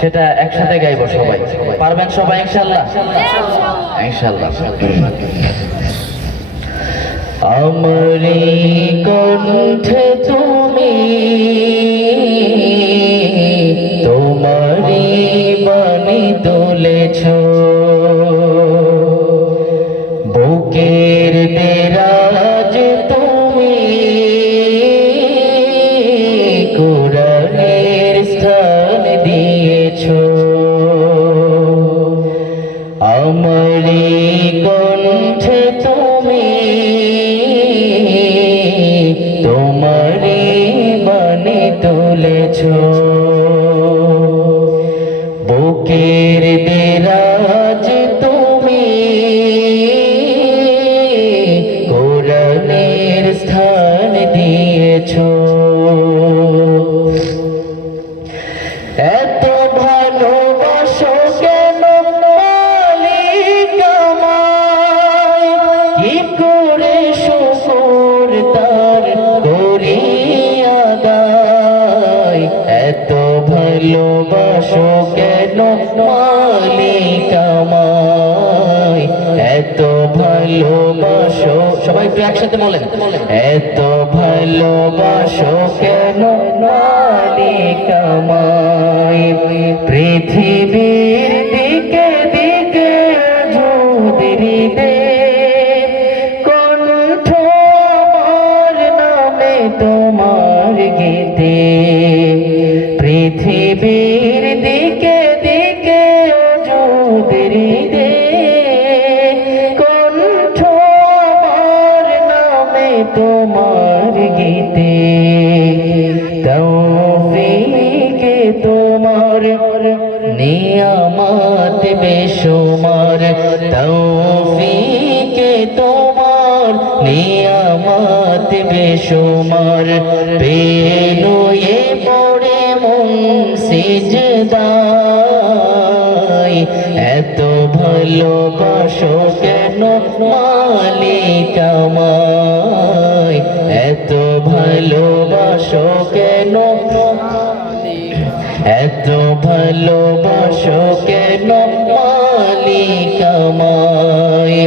সেটা একসাথে গাইবো সবাই। পারবেন সবাই ইনশাআল্লাহ? ইনশাআল্লাহ। আমরি কণ্ঠে তুমি তোমারি বাণী তুলেছো, বুকের দেরাজ তুমি কোরআনের স্থান দিয়েছো। আমরি কণ্ঠে তুমি তোমারি বাণী তুলেছো, বুকের দেরাজ তুমি কোরআনের স্থান দিয়েছো। এত ভালোবাসো কেন মালিক আমায়, কি করে শুকর তার করি আদায়। এত ভালোবাসো কেন মালিক আমায়, এত ভালোবাসো, সবাই একটু একসাথে বলেন, এত ভালোবাসো কেন মালিক আমায়। পৃথিবীর দিকে দিকে যদি দে কণ্ঠ আমার নামে তোমার গীতে। পৃথিবীর দিকে দিকে যদি দে কণ্ঠ আমার নামে তোমার গীতে। তৌফিকে তোমার নিয়ামত বেশুমার, তৌফিকে তোমার নিয়ামত বেশুমার। পেনুয়ে পড়ে মন সিজদায়, এত ভালোবাসো কেন মালিক আমায়, এত ভালোবাসো কেন, এত ভালোবাসো কেন মালিক আমায়।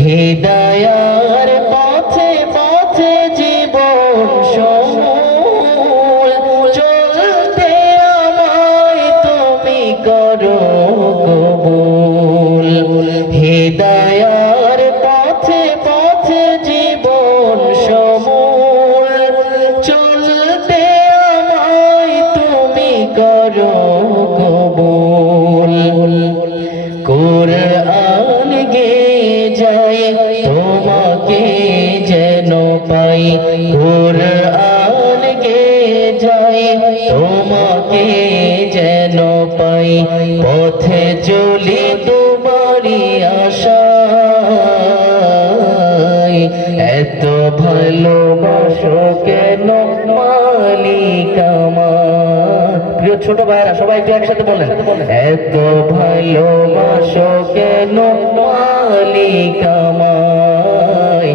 হিদায়ার পথে পথে জীবন সমূল চলতে আমায় তুমি করো কবুল। হিদায়ার পথে পথে জীবন সমূল চলতে আমায় তুমি করো কবুল। কোরআন গে যাই তোমাকে যেন পাই, কোরআন গে যাই তোমাকে যেন পাই। পথে চলি তোমারি আশায়, এত ভালোবাসো কেন মালিক আমার। প্রিয় ছোট ভাইরা সবাই একটু একসাথে বলেন, এত ভালোবাসো কেন মালিক আমায়,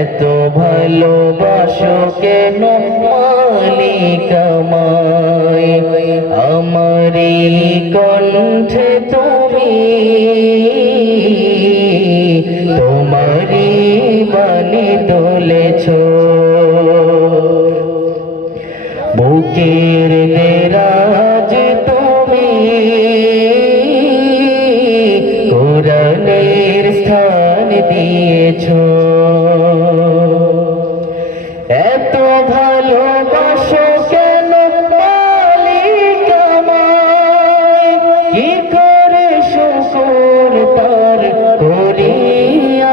এত ভালোবাসো কেন মালিক আমায়। আমারি কণ্ঠে তুমি তোমারি বাণী তুলেছো, বুকের দেরাজ তুমি কোরআনের স্থান দিয়েছো। এত ভালোবাসো কেন মালিক আমায়, কি করে শুকর তার করি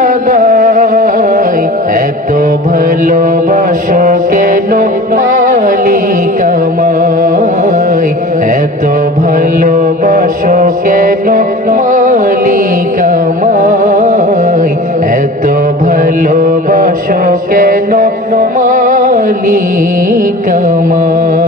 আদায়। এত ভালোবাসো কেন মালিক আমায়, এত ভালোবাসো কেন মালিক আমায়, এত ভালোবাসো কেন মালিক আমায়।